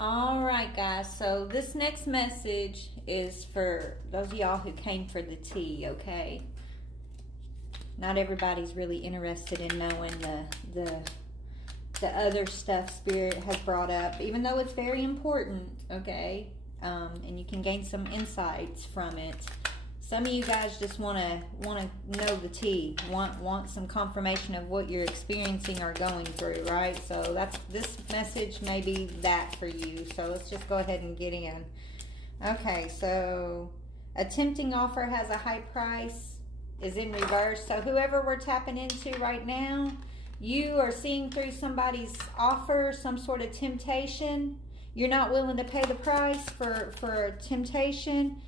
All right, guys. So this next message is for those of y'all who came for the tea, okay? Not everybody's really interested in knowing the other stuff Spirit has brought up, even though it's very important, okay? And you can gain some insights from it. Some of you guys just want to know the tea, want some confirmation of what you're experiencing or going through, right? So this message may be that for you. So let's just go ahead and get in. Okay, so a tempting offer has a high price is in reverse. So whoever we're tapping into right now, you are seeing through somebody's offer, some sort of temptation. You're not willing to pay the price for a temptation.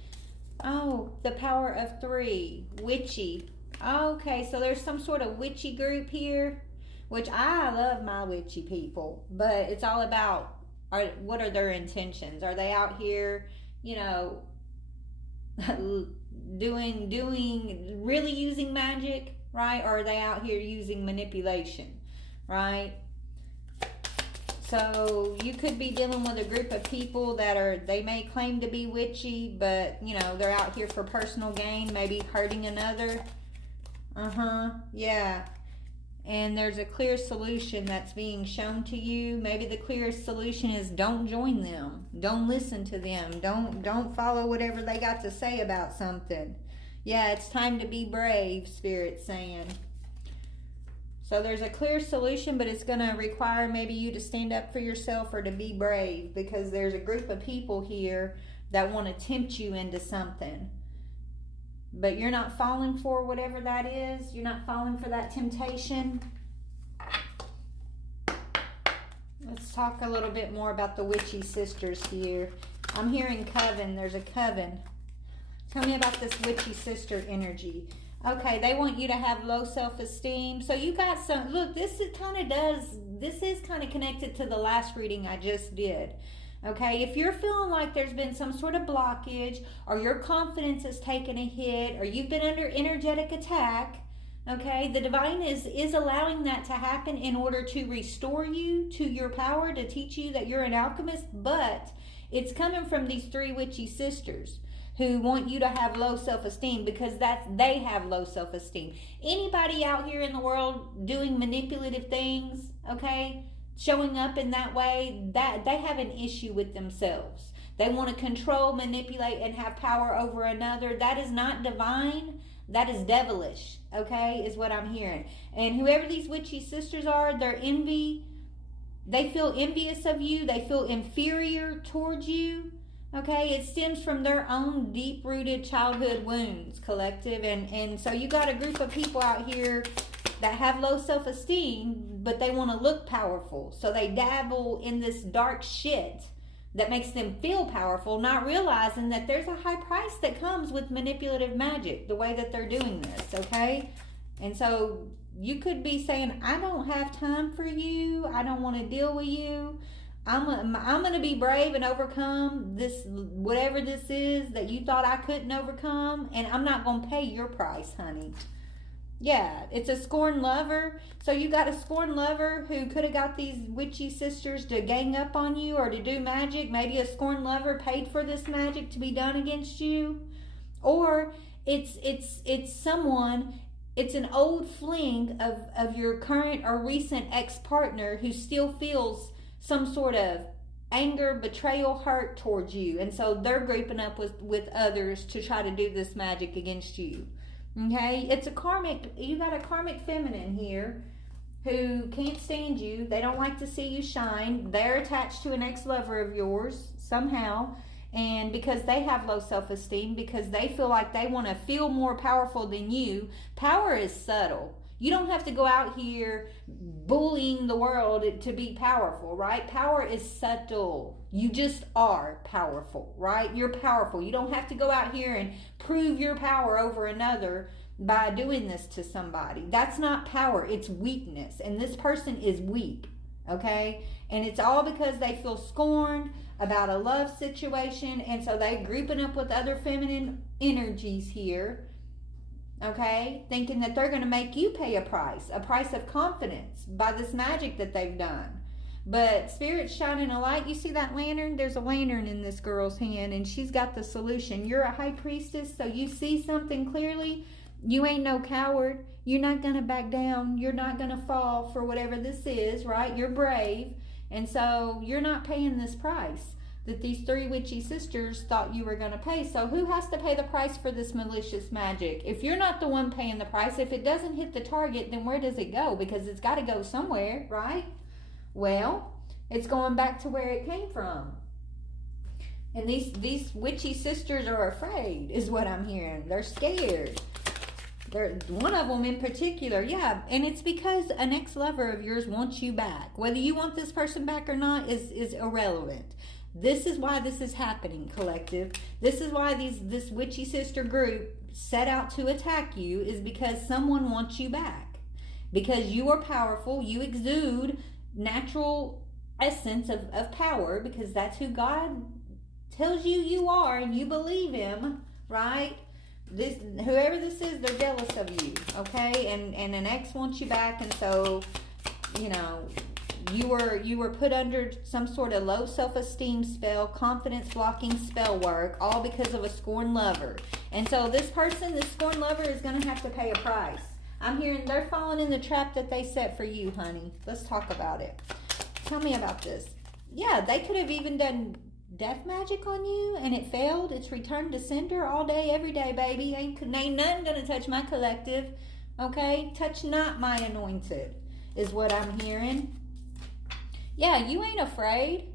Oh, the power of 3. Witchy. Okay, so there's some sort of witchy group here, which I love my witchy people, but it's all about what are their intentions? Are they out here, doing really using magic, right? Or are they out here using manipulation, right? So you could be dealing with a group of people they may claim to be witchy, but they're out here for personal gain, maybe hurting another. Yeah. And there's a clear solution that's being shown to you. Maybe the clearest solution is don't join them. Don't listen to them. Don't follow whatever they got to say about something. Yeah, it's time to be brave, Spirit's saying. So there's a clear solution, but it's going to require maybe you to stand up for yourself or to be brave, because there's a group of people here that want to tempt you into something. But you're not falling for whatever that is. You're not falling for that temptation. Let's talk a little bit more about the witchy sisters here. I'm hearing coven. There's a coven. Tell me about this witchy sister energy. Okay, they want you to have low self-esteem. So you got some, look, this is kind of connected to the last reading I just did. Okay, if you're feeling like there's been some sort of blockage, or your confidence has taken a hit, or you've been under energetic attack, okay, the divine is allowing that to happen in order to restore you to your power, to teach you that you're an alchemist, but it's coming from these 3 witchy sisters who want you to have low self-esteem, because they have low self-esteem. Anybody out here in the world doing manipulative things, okay, showing up in that way, that they have an issue with themselves. They want to control, manipulate, and have power over another. That is not divine. That is devilish, okay, is what I'm hearing. And whoever these witchy sisters are, they feel envious of you. They feel inferior towards you. Okay, it stems from their own deep-rooted childhood wounds, collective. And so you got a group of people out here that have low self-esteem, but they want to look powerful. So they dabble in this dark shit that makes them feel powerful, not realizing that there's a high price that comes with manipulative magic, the way that they're doing this, okay? And so you could be saying, I don't have time for you. I don't want to deal with you. I'm going to be brave and overcome this, whatever this is that you thought I couldn't overcome, and I'm not going to pay your price, honey. Yeah, it's a scorned lover. So you got a scorned lover who could have got these witchy sisters to gang up on you or to do magic. Maybe a scorned lover paid for this magic to be done against you. Or it's someone, it's an old fling of your current or recent ex-partner who still feels some sort of anger, betrayal, hurt towards you. And so they're grouping up with others to try to do this magic against you. Okay? You got a karmic feminine here who can't stand you. They don't like to see you shine. They're attached to an ex-lover of yours somehow. And because they have low self-esteem, because they feel like they want to feel more powerful than you. Power is subtle. You don't have to go out here bullying the world to be powerful, right? Power is subtle. You just are powerful, right? You're powerful. You don't have to go out here and prove your power over another by doing this to somebody. That's not power. It's weakness. And this person is weak, okay? And it's all because they feel scorned about a love situation. And so they're grouping up with other feminine energies here, okay, thinking that they're going to make you pay a price of confidence by this magic that they've done. But Spirit's shining a light. You see that lantern? There's a lantern in this girl's hand, and she's got the solution. You're a high priestess, so you see something clearly. You ain't no coward. You're not going to back down. You're not going to fall for whatever this is, right? You're brave. And so you're not paying this price that these 3 witchy sisters thought you were going to pay. So who has to pay the price for this malicious magic? If you're not the one paying the price, if it doesn't hit the target, then where does it go? Because it's got to go somewhere, right? Well, it's going back to where it came from. And these witchy sisters are afraid, is what I'm hearing. They're scared. One of them in particular, yeah. And it's because an ex-lover of yours wants you back. Whether you want this person back or not is irrelevant. This is why this is happening, collective. This is why this witchy sister group set out to attack you, is because someone wants you back. Because you are powerful. You exude natural essence of power, because that's who God tells you are, and you believe him, right? Whoever this is, they're jealous of you, okay? And an ex wants you back, and so, you were put under some sort of low self-esteem spell, confidence blocking spell work, all because of a scorned lover. And so this scorned lover, is going to have to pay a price. I'm hearing they're falling in the trap that they set for you, honey. Let's talk about it. Tell me about this. Yeah, they could have even done death magic on you, and it failed. It's returned to sender all day, every day, baby. Ain't nothing gonna touch my collective. Okay? Touch not my anointed, is what I'm hearing. Yeah, you ain't afraid.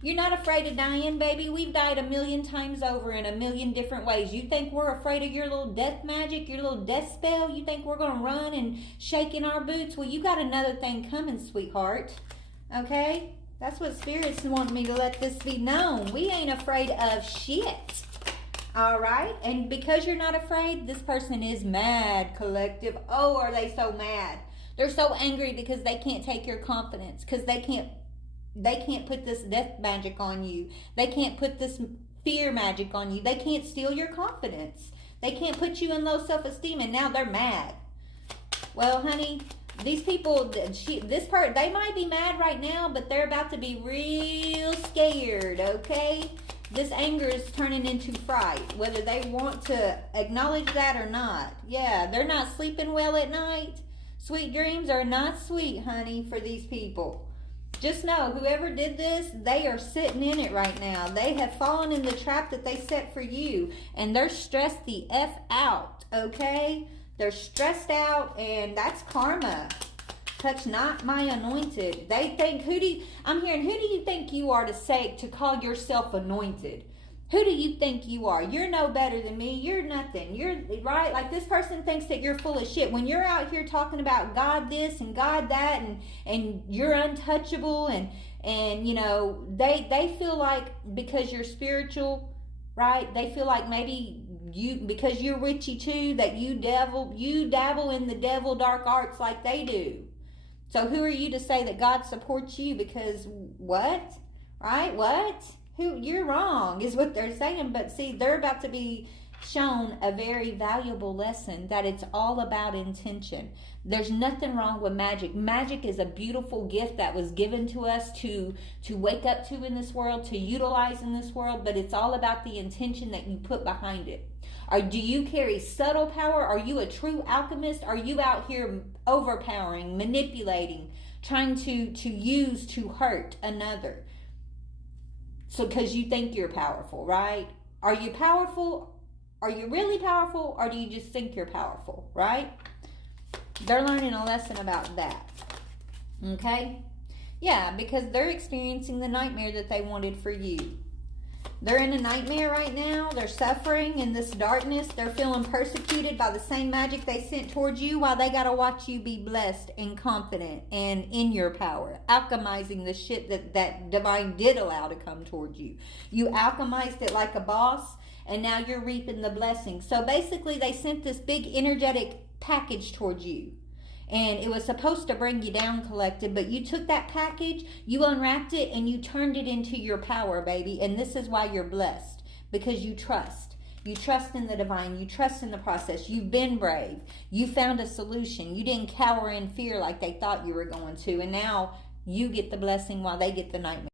You're not afraid of dying, baby. We've died 1,000,000 times over in 1,000,000 different ways. You think we're afraid of your little death magic, your little death spell? You think we're going to run and shake in our boots? Well, you got another thing coming, sweetheart. Okay? That's what Spirit's wanting me to let this be known. We ain't afraid of shit. All right? And because you're not afraid, this person is mad, collective. Oh, are they so mad? They're so angry because they can't take your confidence, because they can't put this death magic on you. They can't put this fear magic on you. They can't steal your confidence. They can't put you in low self-esteem, and now they're mad. Well, honey, these people, they might be mad right now, but they're about to be real scared, okay? This anger is turning into fright, whether they want to acknowledge that or not. Yeah, they're not sleeping well at night. Sweet dreams are not sweet, honey, for these people. Just know, whoever did this, they are sitting in it right now. They have fallen in the trap that they set for you. And they're stressed the F out, okay? They're stressed out, and that's karma. Touch not my anointed. They think, I'm hearing, who do you think you are to call yourself anointed? Who do you think you are? You're no better than me. You're nothing. You're right. Like, this person thinks that you're full of shit. When you're out here talking about God this and God that, and you're untouchable, and they feel like because you're spiritual, right? They feel like maybe because you're witchy too, that you dabble in the devil dark arts like they do. So who are you to say that God supports you? Because what? Right? What? You're wrong, is what they're saying. But see, they're about to be shown a very valuable lesson, that it's all about intention. There's nothing wrong with magic. Magic is a beautiful gift that was given to us to wake up to in this world, to utilize in this world, but it's all about the intention that you put behind it. Or do you carry subtle power? Are you a true alchemist? Are you out here overpowering, manipulating, trying to use to hurt another? So, because you think you're powerful, right? Are you powerful? Are you really powerful? Or do you just think you're powerful, right? They're learning a lesson about that. Okay? Yeah, because they're experiencing the nightmare that they wanted for you. They're in a nightmare right now. They're suffering in this darkness. They're feeling persecuted by the same magic they sent towards you, while they got to watch you be blessed and confident and in your power, alchemizing the shit that divine did allow to come towards you. You alchemized it like a boss, and now you're reaping the blessings. So basically, they sent this big energetic package towards you. And it was supposed to bring you down, collective, but you took that package, you unwrapped it, and you turned it into your power, baby. And this is why you're blessed, because you trust. You trust in the divine. You trust in the process. You've been brave. You found a solution. You didn't cower in fear like they thought you were going to. And now You get the blessing while they get the nightmare.